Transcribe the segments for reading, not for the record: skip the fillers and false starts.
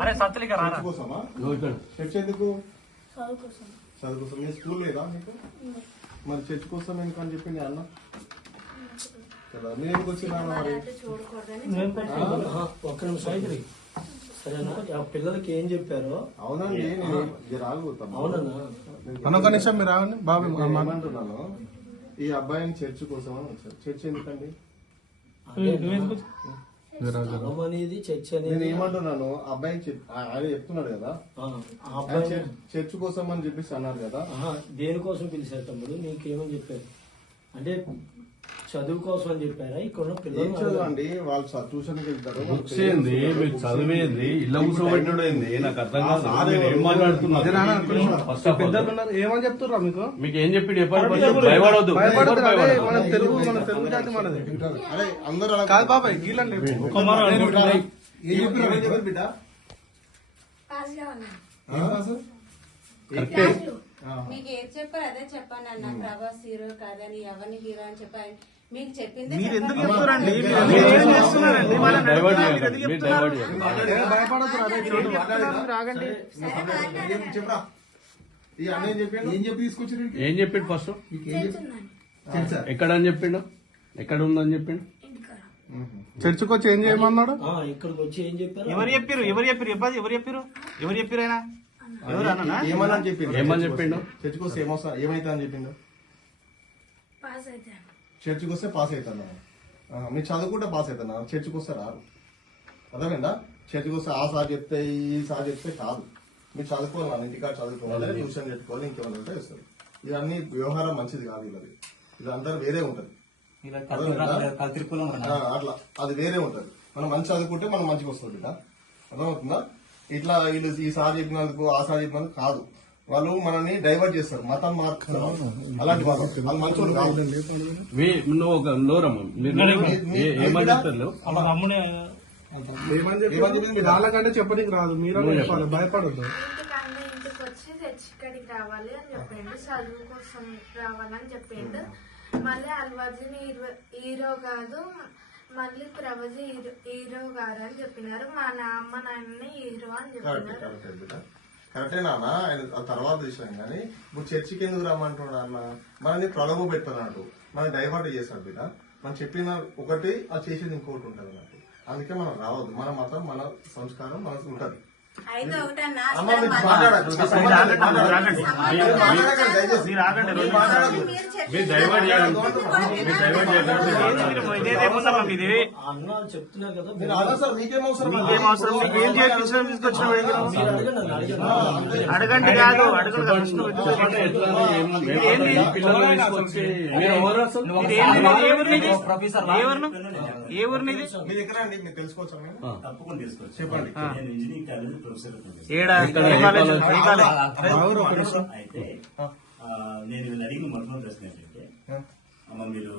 అరే సత్తులిక చర్చ్ ఎందుకు? చదువు కోసం. మీ స్కూల్ లేదా మీకు? మరి చర్చ్ కోసం ఎందుకని చెప్పింది అన్న కదా. మీరు ఎందుకు వచ్చినా మరి ఒక్క నిమిషం సరేనా? పిల్లలకి ఏం చెప్పారో అవునండి. నేను రాలిపోతాను. అవునన్నా ఒక నిమిషం మీరు రావండి బాబు. ఏమంటున్నాను, ఈ అబ్బాయిని చర్చ్ కోసం అని వచ్చారు. చర్చ్ ఎందుకండి? అనేది చర్చ్ నేను అనేది ఏమంటున్నాను, అబ్బాయి ఆయన చెప్తున్నాడు కదా చర్చ్ కోసం అని చెప్పేసి అన్నారు కదా. దేనికోసం పిలిచారు తమ్ముడు? నీకేమని చెప్పారు? అంటే చదువు కోసం అని చెప్పారా? ఇక్కడ ఉన్న ఏం పిల్లలు చదవండి, వాళ్ళు ట్యూషన్కి వెళ్తారు. వచ్చేది మీరు చదివేది ఇళ్ళ కూర్చోబెట్టుడేంది నాకు అర్థం కాదు. మీరు ఏం మాట్లాడుతున్నారు? ఏమని చెప్తుర్రా మీకు? మీకు ఏం చెప్పి భయపడవద్దు. మన తెలుగు జాతి మనది. అరే అందరూ కాదు బాబాయ్ గీలండి. బిడ్డ మీకు ఏది చెప్పారు అదే చెప్పాను అన్న. ప్రభాస్ హీరో కాదని ఎవరిని హీరో అని చెప్పాను. మీకు చెప్పింది మీరు ఎందుకు చెప్తారండి? ఏం చెప్పిండు ఫస్ట్? ఎక్కడ అని చెప్పిండు? ఎక్కడ ఉందని చెప్పిండు? చర్చకు వచ్చి ఏం చేయమన్నాడు? ఇక్కడికి వచ్చి ఏం చెప్పారు? ఎవరు చెప్పారు ఆయన ఏమని చెప్పిండు? ఏమని చెప్పిండు? చర్చకు వస్తే ఏమైతా అని చెప్పిండు? చర్చకు వస్తే పాస్ అవుతాను. మీరు చదువుకుంటే పాస్ అవుతాను. చర్చకు వస్తే రారు. అర్థమైందా? చర్చకు వస్తే ఆ సార్ చెప్తే ఈ సార్ చెప్తే కాదు. మీరు చదువుకోవాలి, ఇంటికాడ చదువుకోవాలి, ట్యూషన్ పెట్టుకోవాలి, ఇంకేమైనా ఇస్తారు. ఇవన్నీ వ్యవహారం మంచిది కాదు. ఇది అందరూ వేరే ఉంటది. అట్లా అది వేరే ఉంటది. మనం మంచి చదువుకుంటే మనం మంచిగా వస్తుంది బిడ్డ. అర్థమవుతుందా? ఇట్లా వీళ్ళు ఈ సార్ చెప్పినందుకు ఆ సార్ చెప్పినందుకు కాదు. వాళ్ళు మనల్ని డైవర్ట్ చేస్తారు, మతం మార్చుతారు. అలాంటి వాళ్ళు మంచి వాళ్ళు కాదు. నువ్వు ఒక లోరమ్మ ఏమని చెప్తారు? వాళ్ళకంటే చెప్పడానికి రాదు. మీరు చెప్పాలి, భయపడద్దు. ఇంటికి వచ్చి చర్చికి రావాలి అని చెప్పిండు. చదువు కోసం రావాలని చెప్పిండు. మళ్ళీ అల్వాజీని హీరో కాదు, మళ్ళీ ప్రభాజీ హీరో కాదు అని చెప్పినారు. మా అమ్మ నాన్నని హీరో అని చెప్పినారు. కరెక్టే నాన్న, ఆయన తర్వాత విషయం. కానీ ఇప్పుడు చర్చికి ఎందుకు రమ్మంటున్నాడు అన్న? మనని ప్రలోభ పెడతాడు, మనం డైవర్ట్ చేస్తాడు బిడ్డ. మనం చెప్పిన ఒకటి అది చేసేది ఇంకోటి ఉంటుంది అన్నట్టు. అందుకే మనం రావద్దు. మన మతం, మన సంస్కారం మనకు ఉంటది. అయితే ఒకటన్నా అన్న చెప్తున్నా కదా. మీకేం అవసరం? అడగండి కాదు ఏ ఊరినిది? మీ దగ్గర అండి, మీరు తెలుసుకోవచ్చా? తప్పకుండా తెలుసుకోవచ్చు. చెప్పండి. నేను ఇంజనీరింగ్ కాలేజ్ ప్రొఫెసర్. అయితే నేను వీళ్ళు అడిగిన మొట్టమొదటి ప్రశ్న ఏంటంటే, అమ్మ మీరు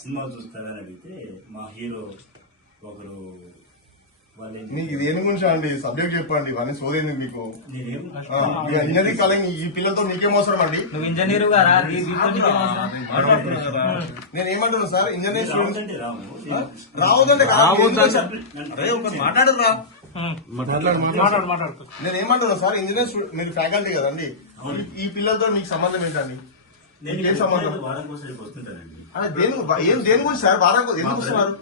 సినిమాలు చూస్తారా అని అడిగితే మా హీరో ఒకరు మీకు దేని గురించి అండి సబ్జెక్ట్ చెప్పండి. ఇవన్నీ సోదేంది మీకు? ఇంజనీరింగ్ కాలేజ్ ఈ పిల్లలతో నీకేం అవసరం అండి? నువ్వు ఇంజనీర్ గారా? నేను ఏమంటున్నా సార్, ఇంజనీర్ స్టూడెంట్స్ అంటే రావద్దంటే మాట్లాడరా. మాట్లాడు. నేను ఏమంటున్నా సార్, ఇంజనీర్ మీరు ఫ్యాకల్టీ కదండి. ఈ పిల్లలతో మీకు సంబంధం ఏంటండి? ఏం సంబంధం? వారం కోసం వస్తుంటారండి. దేని గురించి సార్? వారం ఎందుకు వస్తున్నారు?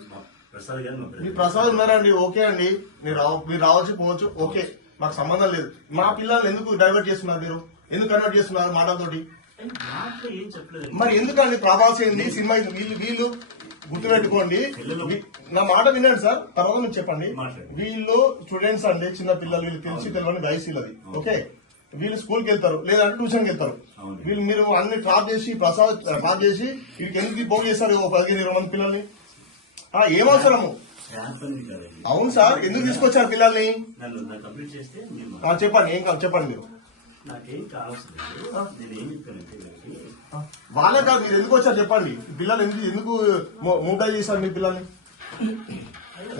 ప్రసాద్ గారు మీ ప్రసాద్ ఉన్నారండి, ఓకే అండి. మీరు రావచ్చు పోవచ్చు, ఓకే, మాకు సంబంధం లేదు. మా పిల్లల్ని ఎందుకు డైవర్ట్ చేస్తున్నారు? మీరు ఎందుకు కన్వర్ట్ చేస్తున్నారు మాటలతోటి? ఏం చెప్పలేదు. మరి ఎందుకండి ప్రభాస్ ఏంది సినిమా? వీళ్ళు గుర్తుపెట్టుకోండి, నా మాట వినండి సార్, తర్వాత మీరు చెప్పండి. వీళ్ళు స్టూడెంట్స్ అండి, చిన్న పిల్లలు. వీళ్ళు తెలియని వయసు వీళ్ళది. ఓకే, వీళ్ళు స్కూల్కి వెళ్తారు, లేదంటే ట్యూషన్కి వెళ్తారు. వీళ్ళు మీరు అన్ని ట్రాప్ చేసి ట్రాప్ చేసి వీళ్ళకి ఎందుకు పోగు చేస్తారు 15-20 మంది పిల్లల్ని? ఏం అవసరము? అవును సార్, ఎందుకు తీసుకొచ్చారు పిల్లల్ని? కంప్లీట్ చేస్తే చెప్పండి. ఏం కాదు చెప్పండి. మీరు నాకేం కావాల్సింది నేను ఏం చెప్పానంటే, వాళ్ళే కాదు, మీరు ఎందుకు వచ్చారు చెప్పండి. పిల్లలు ఎందుకు మూటా చేశారు? మీ పిల్లల్ని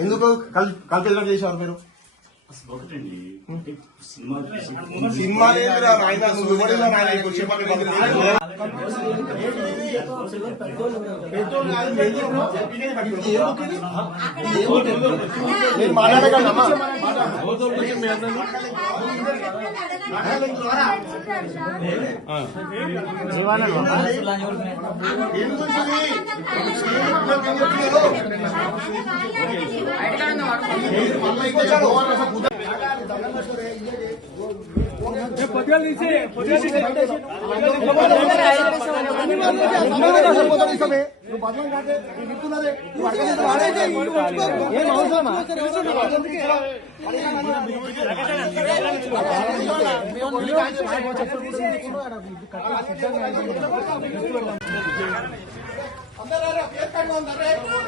ఎందుకు కలిపి చేశారు మీరు? అసలు ఒకటండి అంటే సినిమా చూసి సినిమా లేదురా నాయన, నువ్వు ఎవరిలో నాయన ఇప్పుడు చెప్పండి బాబు. నేను మాట్లాడగలనమ్మా? ఏం గురించి? అందరూ